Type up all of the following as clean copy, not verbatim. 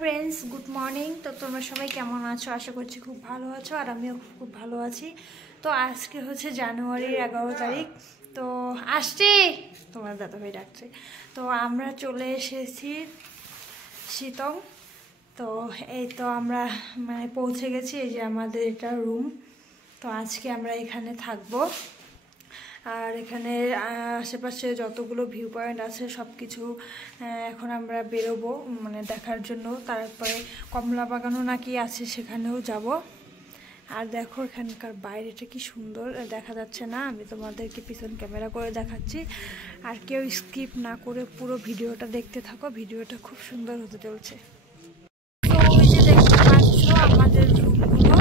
Friends, good morning. তো তোমরা সবাই কেমন আছো? আশা করছি খুব ভালো আছো, আর আমিও খুব ভালো আছি। তো আজকে হচ্ছে জানুয়ারির 11 তারিখ। তো আসছি, তোমার দাদাভাই ডাকছে। তো আমরা চলে এসেছি শীতং। তো এই তো আমরা পৌঁছে গেছি। এই যে আমাদের এটা রুম। তো আজকে আমরা এখানে থাকবো। আর এখানে আশেপাশে যতগুলো ভিউ পয়েন্ট আছে সব কিছু এখন আমরা বেরোবো দেখার জন্য। তারপরে কমলা বাগানও নাকি আছে, সেখানেও যাব। আর দেখো এখানকার বাইরেটা কি সুন্দর দেখা যাচ্ছে না? আমি তোমাদেরকে পিছন ক্যামেরা করে দেখাচ্ছি। আর কেউ স্কিপ না করে পুরো ভিডিওটা দেখতে থাকো, ভিডিওটা খুব সুন্দর হতে চলছে। তো ওই যে দেখতে পাচ্ছ আমাদের রুমগুলো।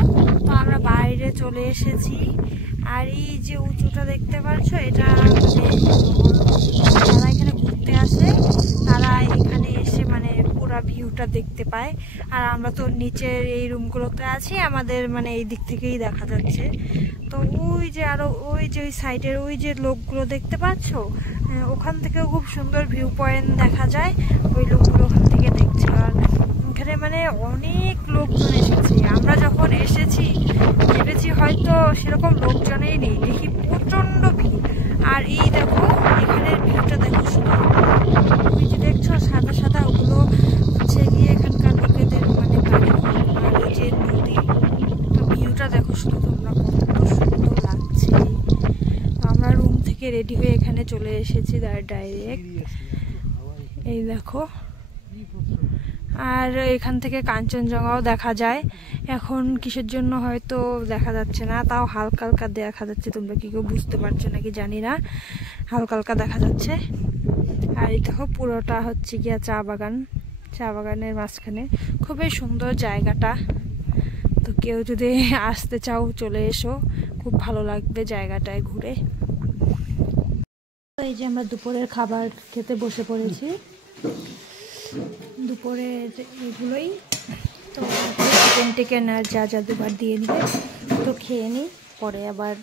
তো আমরা বাইরে চলে এসেছি। আর এই যে উঁচুটা দেখতে পাচ্ছ, এটা যারা এখানে ঘুরতে আসে তারা এখানে এসে পুরা ভিউটা দেখতে পায়। আর আমরা তো নিচের এই রুমগুলোতে আছি, আমাদের এই দিক থেকেই দেখা যাচ্ছে। তো ওই যে আরো ওই যে ওই সাইডের ওই যে লোকগুলো দেখতে পাচ্ছ, ওখান থেকেও খুব সুন্দর ভিউ পয়েন্ট দেখা যায়। ওই লোকগুলো ওখান থেকে দেখছে। আর এখানে অনেক লোকজন এসেছে। আমরা যখন এসেছি ভেবেছি হয়তো সেরকম লোকজনই নেই, দেখি প্রচন্ড ভিড়। আর এই দেখো এখানের ভিউটা দেখো শুধু, ওই যে দেখছো সাদা সাদা, ওগুলো হচ্ছে গিয়ে এখানকার লোকেদের বাড়ি। আর এই যে নদী, তো ভিউটা দেখো শুধু তোমরা, কত সুন্দর লাগছে। তো আমরা রুম থেকে রেডি হয়ে এখানে চলে এসেছি ডাইরেক্ট। এই দেখো, আর এখান থেকে কাঞ্চনজঙ্ঘাও দেখা যায়। এখন কিসের জন্য হয়তো দেখা যাচ্ছে না, তাও হালকা হালকা দেখা যাচ্ছে। তোমরা কি কেউ বুঝতে পারছো নাকি জানি না, হালকা হালকা দেখা যাচ্ছে। আর এই দেখো পুরোটা হচ্ছে গিয়া চা বাগান, চা বাগানের মাঝখানে। খুবই সুন্দর জায়গাটা। তো কেউ যদি আসতে চাও চলে এসো, খুব ভালো লাগবে জায়গাটায় ঘুরে। এই যে আমরা দুপুরের খাবার খেতে বসে পড়েছি। দুপুরের এগুলোই তো, চিকেন টিকেন আর যা যা দুবার দিয়ে নিবে। তো খেয়ে নিই, পরে আবার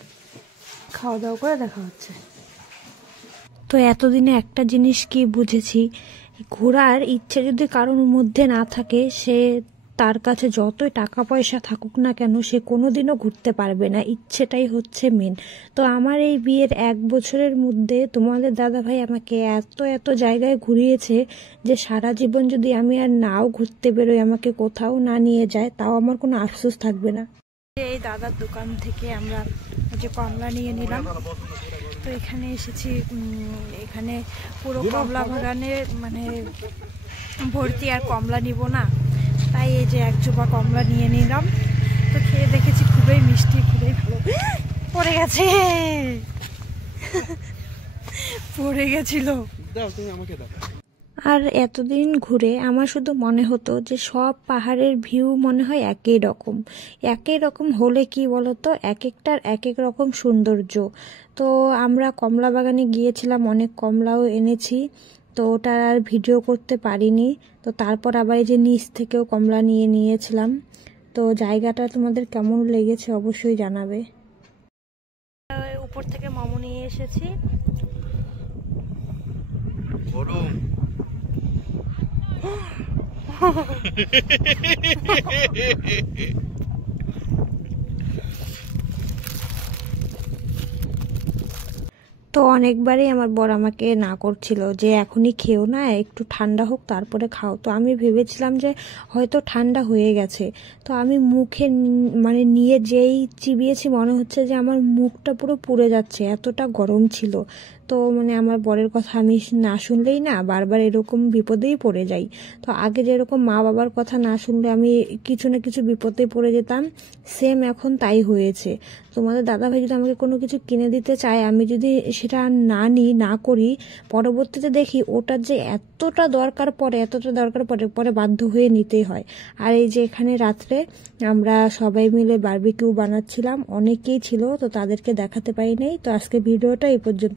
খাওয়া দাওয়া করে দেখা হচ্ছে। তো এতদিনে একটা জিনিস কি বুঝেছি, ঘোরার ইচ্ছে যদি কারোর মধ্যে না থাকে, সে তার কাছে যতই টাকা পয়সা থাকুক না কেন, সে কোনোদিনও ঘুরতে পারবে না। ইচ্ছেটাই হচ্ছে মেন। তো আমার এই বিয়ের 1 বছরের মধ্যে তোমাদের দাদাভাই আমাকে এত এত জায়গায় ঘুরিয়েছে যে সারা জীবন যদি আমি আর নাও ঘুরতে বেরোই, আমাকে কোথাও না নিয়ে যায়, তাও আমার কোনো আফসোস থাকবে না। এই দাদার দোকান থেকে আমরা যে কমলা নিয়ে নিলাম। তো এখানে এসেছি, এখানে পুরো কমলা বাগানে ভর্তি, আর কমলা নিব না, তাই এই যে 1 জোপা কমলা নিয়ে নিলাম। তো খেয়ে দেখেছি খুবই মিষ্টি, খুবই ভালো। পড়ে গেছে, পড়ে গেছিল। আর এতদিন ঘুরে আমার শুধু মনে হতো যে সব পাহাড়ের ভিউ মনে হয় একই রকম। একই রকম হলে কি বলতো, এক একটার এক এক রকম সৌন্দর্য। তো আমরা কমলা বাগানে গিয়েছিলাম, অনেক কমলাও এনেছি। তো ওটা আর ভিডিও করতে পারিনি। তো তারপর আবার এই যে নিচ থেকেও কমলা নিয়ে নিয়েছিলাম। তো জায়গাটা তোমাদের কেমন লেগেছে অবশ্যই জানাবে। উপর থেকে মোমো নিয়ে এসেছি। তো অনেকবারই আমার বর আমাকে না করছিল যে এখনই খেও না, একটু ঠান্ডা হোক তারপরে খাও। তো আমি ভেবেছিলাম যে হয়তো ঠান্ডা হয়ে গেছে। তো আমি মুখে নিয়ে যেই চিবিয়েছি, মনে হচ্ছে যে আমার মুখটা পুরো পুড়ে যাচ্ছে, এতটা গরম ছিল। তো আমার বরের কথা আমি না শুনলেই না, বারবার এরকম বিপদেই পড়ে যাই। তো আগে যেরকম মা বাবার কথা না শুনলে আমি কিছু না কিছু বিপদে পড়ে যেতাম, সেম এখন তাই হয়েছে। তোমাদের দাদাভাই যদি আমাকে কোনো কিছু কিনে দিতে চায়, আমি যদি সেটা না নিই, না করি, পরবর্তীতে দেখি ওটার যে এতটা দরকার পড়ে পরে বাধ্য হয়ে নিতেই হয়। আর এই যে এখানে রাত্রে আমরা সবাই মিলে বারবিকিউ বানাচ্ছিলাম, অনেকেই ছিল, তো তাদেরকে দেখাতে পারি নাই। তো আজকে ভিডিওটা এই পর্যন্ত।